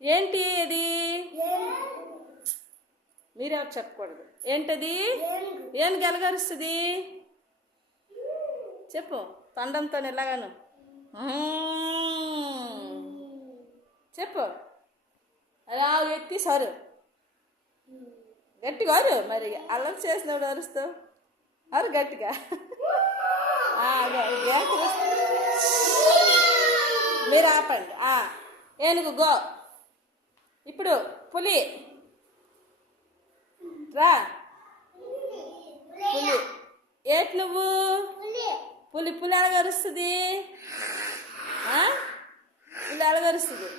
ఏంటి ఇది? మీరెవరు చెప్పకూడదు. ఏంటది? ఏనుగు ఎలగరుస్తుంది? చెప్పు తొండంతో ఎలాగాను చెప్పు. అలా ఎత్తి సరు గట్టిగా అరు. మరి అల్లరి చేసినప్పుడు అరుస్తావు. అరు గట్టిగా. మీరు ఆపండి. ఏనుగు గో. ఇప్పుడు పులి రా. పులి ఏటి నువ్వు? పులి పులి ఎలాగరుస్తుంది? పులి ఎలాగరుస్తుంది?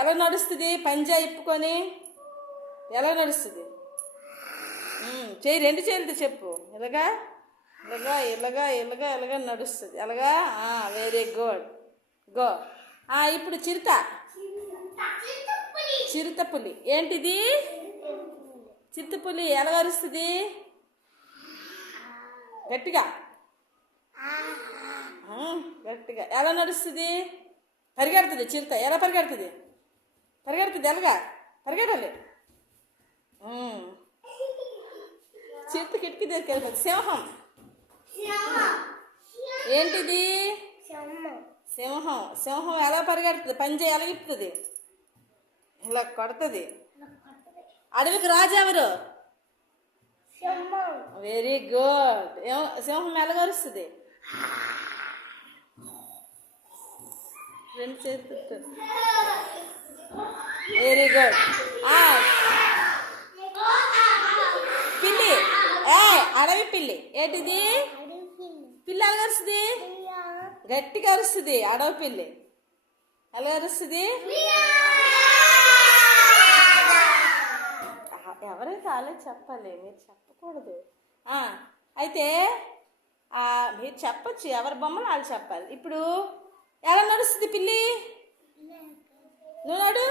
ఎలా నడుస్తుంది? పంజా ఇప్పుకొని ఎలా నడుస్తుంది? చెయ్యి రెండు చేతులతో చెప్పు. ఇలాగా ఇలాగా ఇలాగా ఇలాగా ఇలాగా నడుస్తుంది. ఎలాగా? Very good. గో. ఇప్పుడు చిరుత. చిరుత పులి ఏంటిది? చిరుత పులి ఎలా అరుస్తుంది? గట్టిగా గట్టిగా. ఎలా నడుస్తుంది? పరిగెడుతుంది. చిరుత ఎలా పరిగెడుతుంది? పరిగెడుతుంది. ఎలాగా పరిగెడాలి? చిరుత కిటికీ దగ్గరికి వెళ్ళిపోతుంది. సింహం ఏంటిది? సింహం. సింహం ఎలా పరిగెడుతుంది? పంజా ఎలా ఇప్పుతుంది? ఇలా కొడుతుంది. అడవికి రాజు ఎవరు? Very good. సింహం ఎలాగరుస్తుంది? రెండు చేతులతో. Very good. పిల్లి అడవి పిల్లి ఏంటిది? పిల్లి ఎలాగరుస్తుంది? గట్టిగా అరుస్తుంది. అడవి పిల్లి ఎలా అరుస్తుంది? ఎవరైతే వాళ్ళే చెప్పాలి, మీరు చెప్పకూడదు. అయితే మీరు చెప్పచ్చు, ఎవరి బొమ్మలు వాళ్ళు చెప్పాలి. ఇప్పుడు ఎలా నడుస్తుంది పిల్లి? నువ్వు నడు.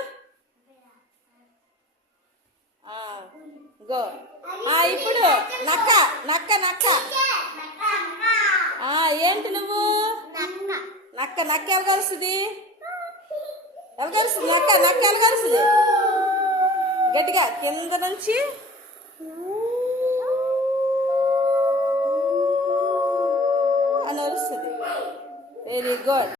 గో. ఇప్పుడు నక్క నక్క నక్క ఏంటి నువ్వు? నక్క నక్క ఎలగలుస్తుంది? ఎలగలుస్తుంది. నక్క నక్క ఎలగలుస్తుంది? గట్టిగా కింద నుంచి అని అరుస్తుంది. Very good.